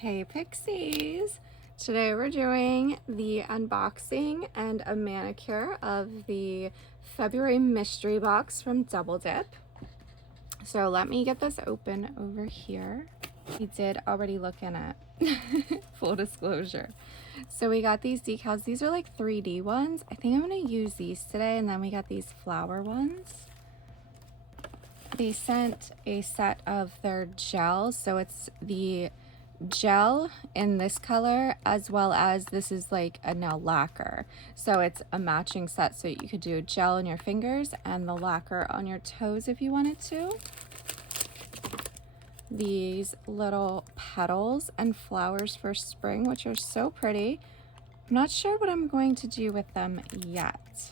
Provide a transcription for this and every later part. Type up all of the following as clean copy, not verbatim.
Hey Pixies! Today we're doing the unboxing and a manicure of the February mystery box from Double Dip. So let me get this open over here. We did already look in it, full disclosure. So we got these decals. These are like 3D ones. I think I'm going to use these today, and then we got these flower ones. They sent a set of their gels, so it's the gel in this color as well as this is like a nail lacquer, so it's a matching set, so you could do gel on your fingers and the lacquer on your toes if you wanted to. These little petals and flowers for spring, which are so pretty. I'm not sure what I'm going to do with them yet.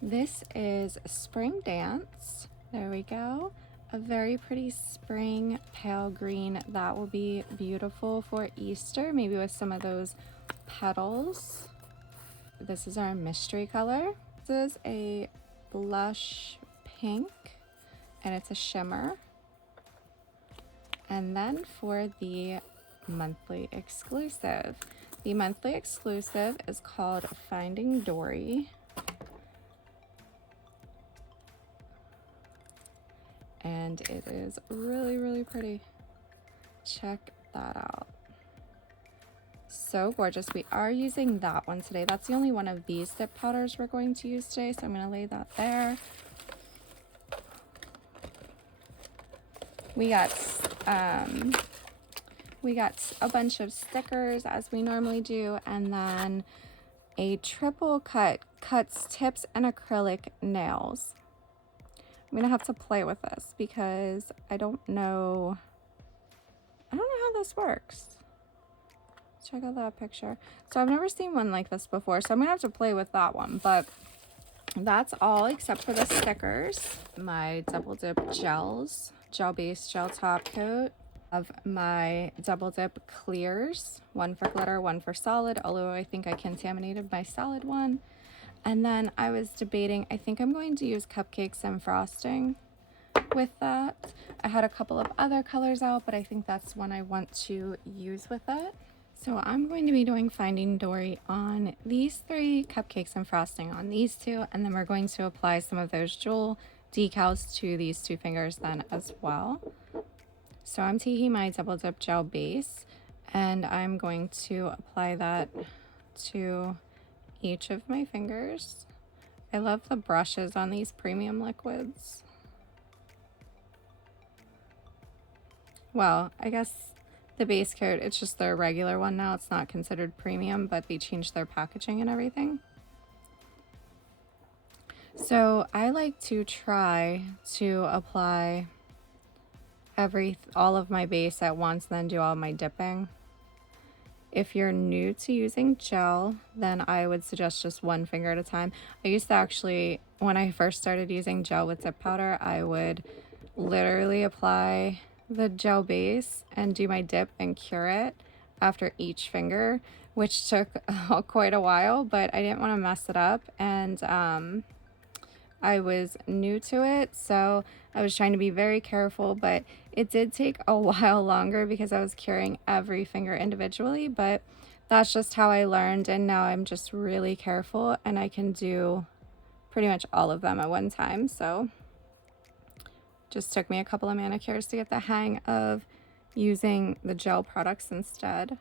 This is Spring Dance. There we go. A very pretty spring pale green that will be beautiful for Easter, maybe with some of those petals. This is our mystery color. This is a blush pink and it's a shimmer. And then for the monthly exclusive. The monthly exclusive is called Finding Dory. And it is really, really pretty. Check that out. So gorgeous. We are using that one today. That's the only one of these dip powders we're going to use today, so I'm going to lay that there. We got a bunch of stickers as we normally do, and then a triple cut cuts tips and acrylic nails. I'm gonna have to play with this because I don't know how this works. Check out that picture. So I've never seen one like this before, so I'm gonna have to play with that one, but that's all except for the stickers. My Double Dip gels, gel base, gel top coat of my Double Dip clears, one for glitter, one for solid, although I think I contaminated my solid one. And then I was debating, I think I'm going to use Cupcakes and Frosting with that. I had a couple of other colors out, but I think that's one I want to use with it. So I'm going to be doing Finding Dory on these three, Cupcakes and Frosting on these two, and then we're going to apply some of those jewel decals to these two fingers then as well. So I'm taking my Double Dip gel base, and I'm going to apply that to each of my fingers. I love the brushes on these premium liquids. Well, I guess the base coat, it's just their regular one now. It's not considered premium, but they changed their packaging and everything. So I like to try to apply all of my base at once, then do all my dipping. If you're new to using gel, then I would suggest just one finger at a time. I used to actually, when I first started using gel with dip powder, I would literally apply the gel base and do my dip and cure it after each finger, which took quite a while, but I didn't want to mess it up, and I was new to it, so I was trying to be very careful, but it did take a while longer because I was curing every finger individually, but that's just how I learned, and now I'm just really careful and I can do pretty much all of them at one time. So just took me a couple of manicures to get the hang of using the gel products instead.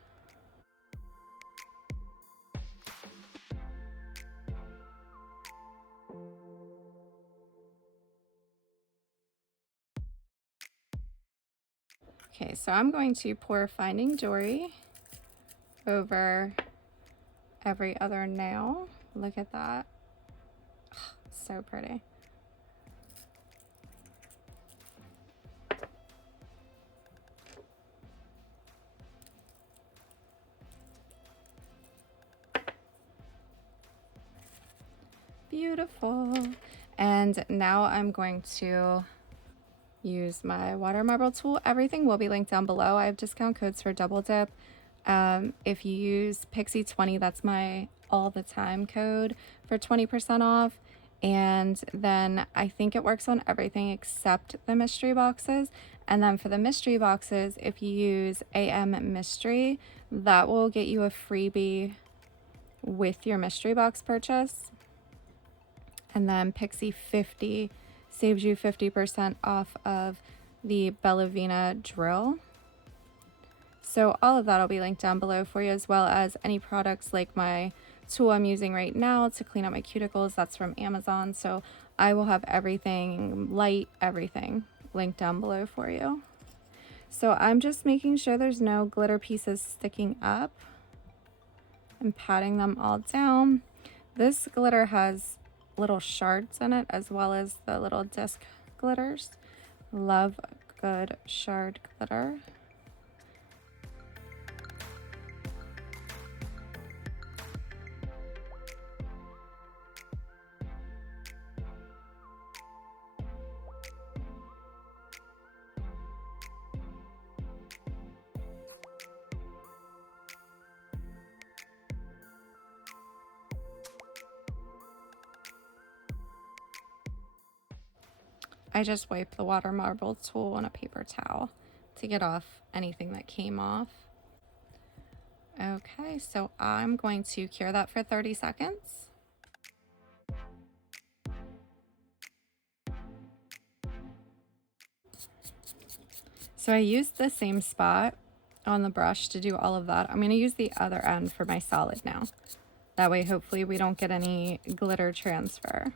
Okay, so I'm going to pour Finding Dory over every other nail. Look at that. Oh, so pretty. Beautiful. And now I'm going to use my water marble tool. Everything will be linked down below. I have discount codes for Double Dip. If you use Pixie20, that's my all the time code for 20% off. And then I think it works on everything except the mystery boxes. And then for the mystery boxes, if you use AMMYSTERY, that will get you a freebie with your mystery box purchase. And then Pixie 50 saves you 50% off of the BellaVena Drill. So all of that will be linked down below for you, as well as any products like my tool I'm using right now to clean up my cuticles. That's from Amazon. So I will have everything, light, everything linked down below for you. So I'm just making sure there's no glitter pieces sticking up and patting them all down. This glitter has little shards in it as well as the little disc glitters. Love good shard glitter. I just wiped the water marble tool on a paper towel to get off anything that came off. Okay, so I'm going to cure that for 30 seconds. So I used the same spot on the brush to do all of that. I'm going to use the other end for my solid now. That way, hopefully we don't get any glitter transfer.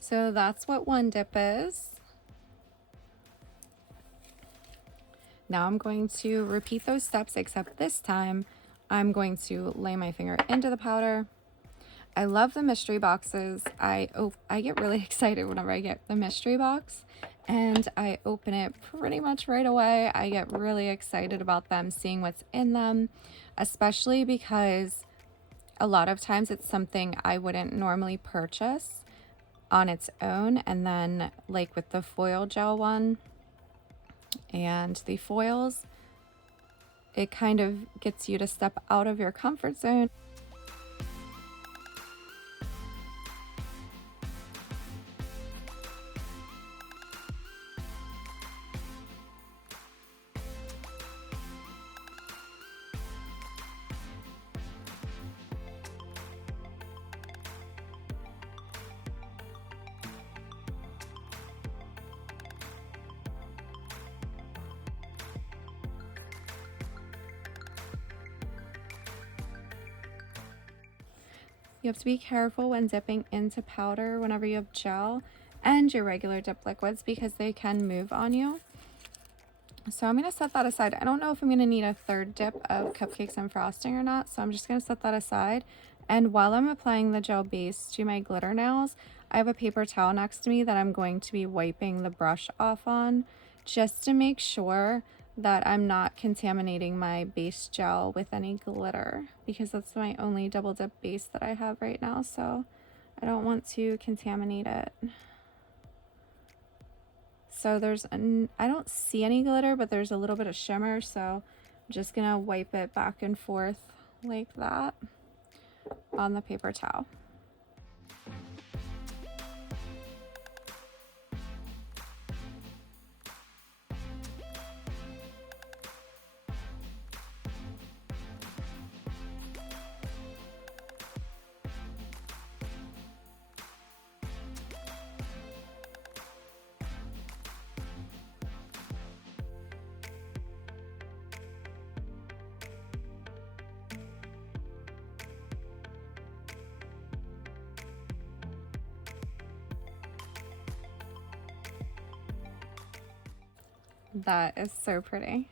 So that's what one dip is. Now I'm going to repeat those steps, except this time I'm going to lay my finger into the powder. I love the mystery boxes. I get really excited whenever I get the mystery box, and I open it pretty much right away. I get really excited about them, seeing what's in them, especially because a lot of times it's something I wouldn't normally purchase on its own. And then like with the foil gel one and the foils, it kind of gets you to step out of your comfort zone. You have to be careful when dipping into powder whenever you have gel and your regular dip liquids, because they can move on you. So I'm going to set that aside. I don't know if I'm going to need a third dip of Cupcakes and Frosting or not, so I'm just going to set that aside. And while I'm applying the gel base to my glitter nails, I have a paper towel next to me that I'm going to be wiping the brush off on, just to make sure that I'm not contaminating my base gel with any glitter, because that's my only double dip base that I have right now, so I don't want to contaminate it. So I don't see any glitter, but there's a little bit of shimmer, so I'm just gonna wipe it back and forth like that on the paper towel. That is so pretty.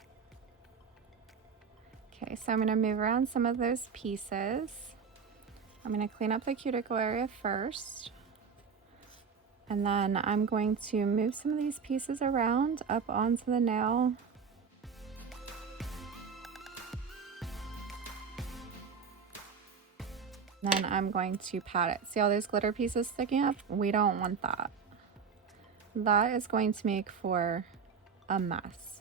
Okay, so I'm going to move around some of those pieces. I'm going to clean up the cuticle area first. And then I'm going to move some of these pieces around up onto the nail. Then I'm going to pat it. See all those glitter pieces sticking up? We don't want that. That is going to make for a mess.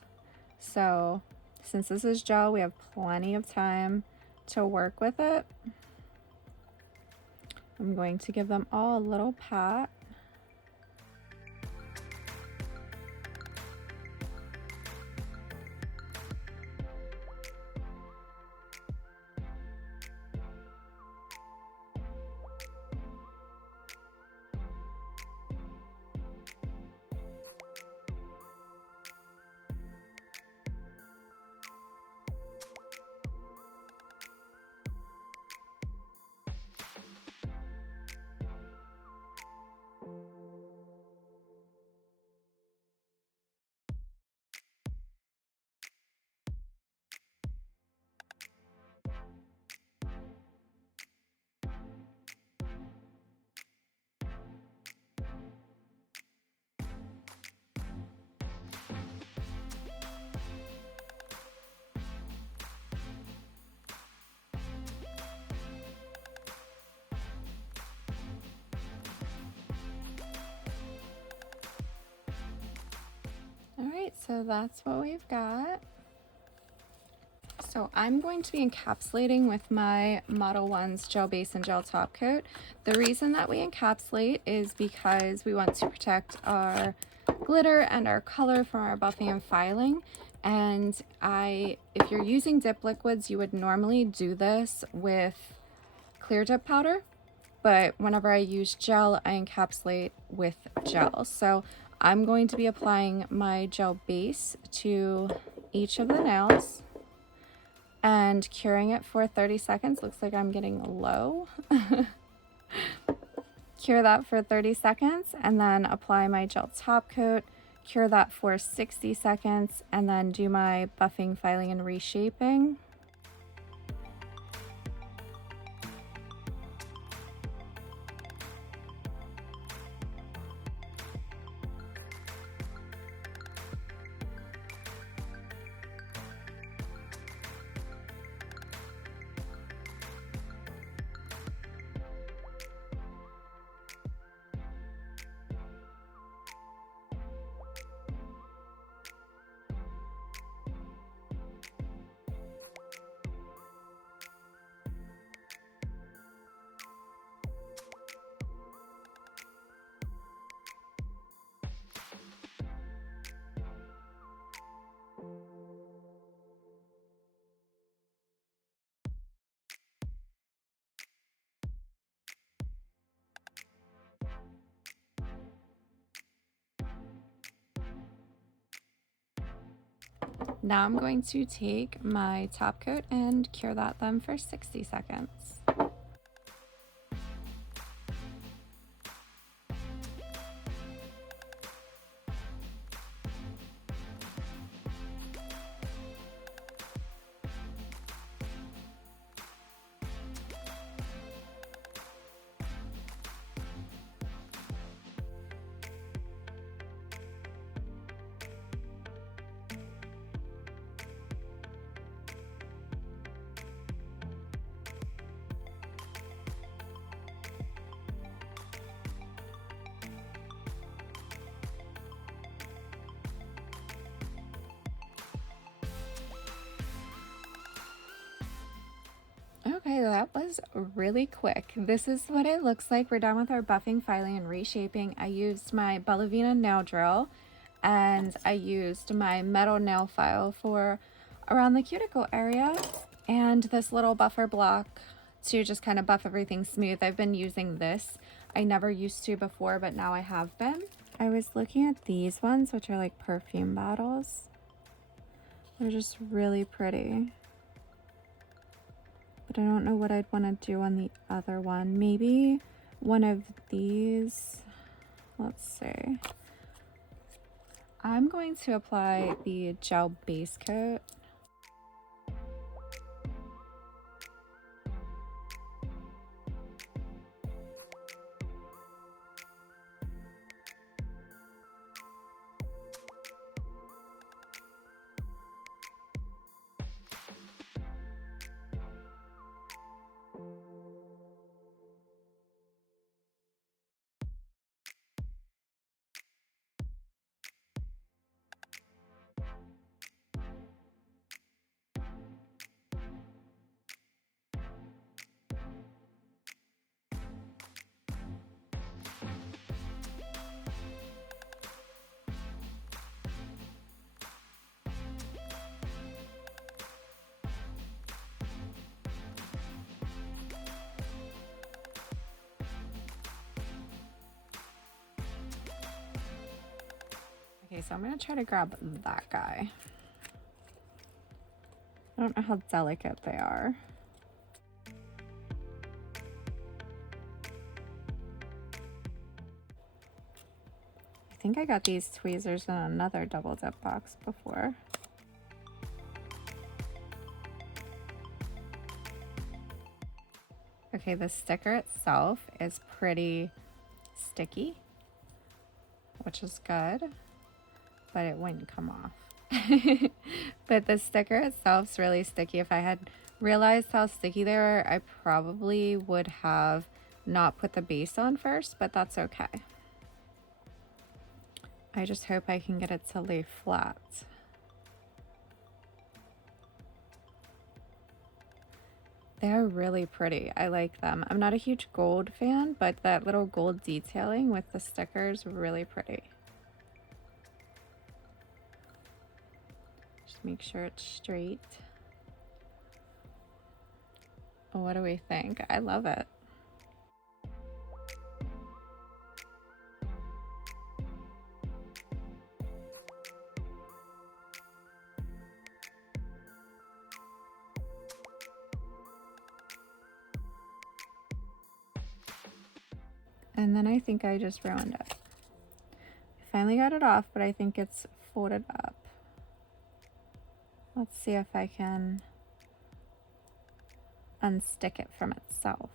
So since this is gel, we have plenty of time to work with it. I'm going to give them all a little pat. Alright, so that's what we've got. So I'm going to be encapsulating with my Modelones Gel Base and Gel Top Coat. The reason that we encapsulate is because we want to protect our glitter and our color from our buffing and filing. And if you're using dip liquids, you would normally do this with clear dip powder. But whenever I use gel, I encapsulate with gel. So I'm going to be applying my gel base to each of the nails and curing it for 30 seconds. Looks like I'm getting low. Cure that for 30 seconds and then apply my gel top coat, cure that for 60 seconds, and then do my buffing, filing, and reshaping. Now I'm going to take my top coat and cure that then for 60 seconds. Okay, that was really quick. This is what it looks like. We're done with our buffing, filing, and reshaping. I used my BellaVena Nail Drill and I used my metal nail file for around the cuticle area and this little buffer block to just kind of buff everything smooth. I've been using this. I never used to before, but now I have been. I was looking at these ones, which are like perfume bottles. They're just really pretty. But I don't know what I'd want to do on the other one. Maybe one of these. Let's see. I'm going to apply the gel base coat. Okay, so I'm gonna try to grab that guy. I don't know how delicate they are. I think I got these tweezers in another double dip box before. Okay, the sticker itself is pretty sticky, which is good, but it wouldn't come off. But the sticker itself is really sticky. If I had realized how sticky they were, I probably would have not put the base on first, but that's okay. I just hope I can get it to lay flat. They're really pretty. I like them. I'm not a huge gold fan, but that little gold detailing with the stickers really pretty. Just make sure it's straight. What do we think? I love it. And then I think I just ruined it. I finally got it off, but I think it's folded up. Let's see if I can unstick it from itself.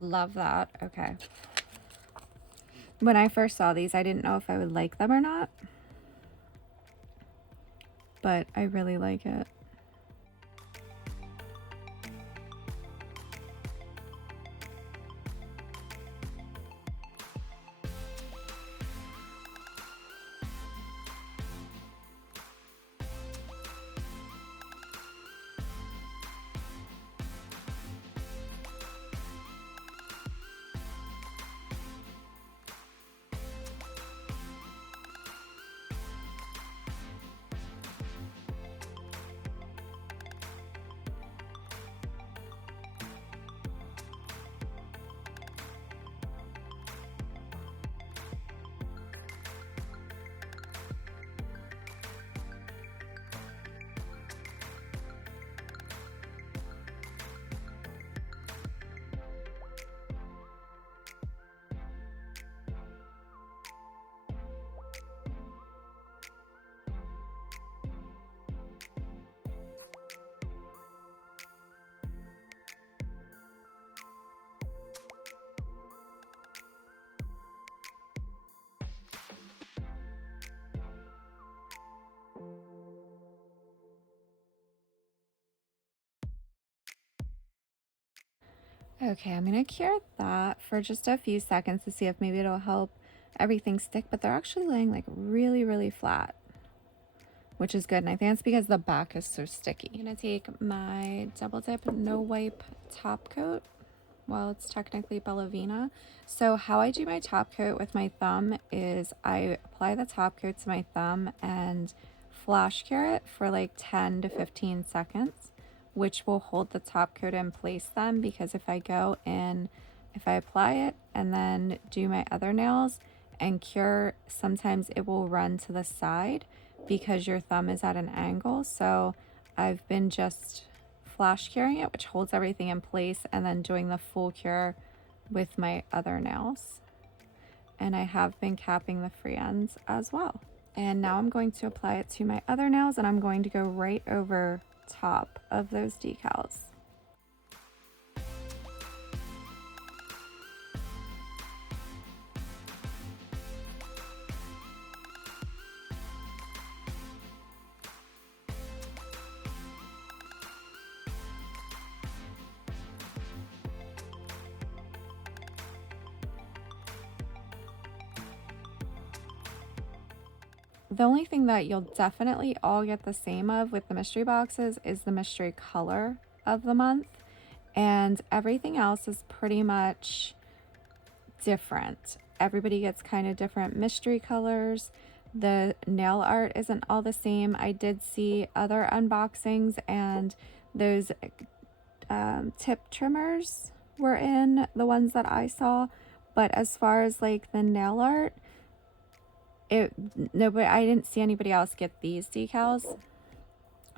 Love that. Okay. When I first saw these, I didn't know if I would like them or not, but I really like it. Okay, I'm gonna cure that for just a few seconds to see if maybe it'll help everything stick, but they're actually laying like really, really flat, which is good. And I think it's because the back is so sticky. I'm gonna take my double dip no wipe top coat. Well, it's technically BellaVena. So how I do my top coat with my thumb is I apply the top coat to my thumb and flash cure it for like 10 to 15 seconds, which will hold the top coat in place then, because if I go in, if I apply it and then do my other nails and cure, sometimes it will run to the side because your thumb is at an angle. So I've been just flash curing it, which holds everything in place, and then doing the full cure with my other nails. And I have been capping the free ends as well. And now I'm going to apply it to my other nails, and I'm going to go right over top of those decals. The only thing that you'll definitely all get the same of with the mystery boxes is the mystery color of the month, and everything else is pretty much different. Everybody gets kind of different mystery colors. The nail art isn't all the same. I did see other unboxings, and those tip trimmers were in the ones that I saw, but as far as like the nail art, I didn't see anybody else get these decals.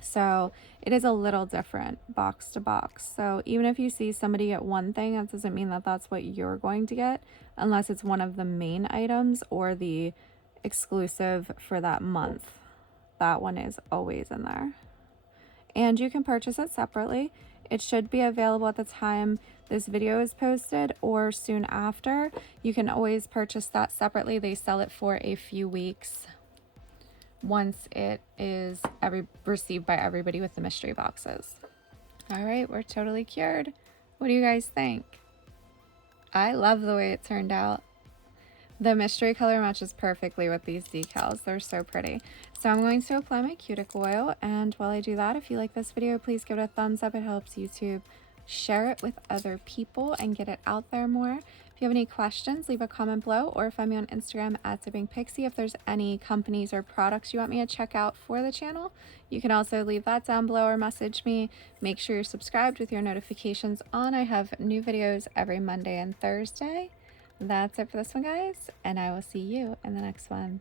So it is a little different box to box. So even if you see somebody get one thing, that doesn't mean that that's what you're going to get, unless it's one of the main items or the exclusive for that month. That one is always in there. And you can purchase it separately. It should be available at the time this video is posted or soon after. You can always purchase that separately. They sell it for a few weeks once it is received by everybody with the mystery boxes. All right, we're totally cured. What do you guys think? I love the way it turned out. The mystery color matches perfectly with these decals. They're so pretty. So I'm going to apply my cuticle oil, and while I do that, if you like this video, please give it a thumbs up. It helps YouTube share it with other people and get it out there more. If you have any questions, leave a comment below, or find me on Instagram at @DippingPixie. If there's any companies or products you want me to check out for the channel, you can also leave that down below or message me. Make sure you're subscribed with your notifications on. I have new videos every Monday and Thursday. That's it for this one, guys, and I will see you in the next one.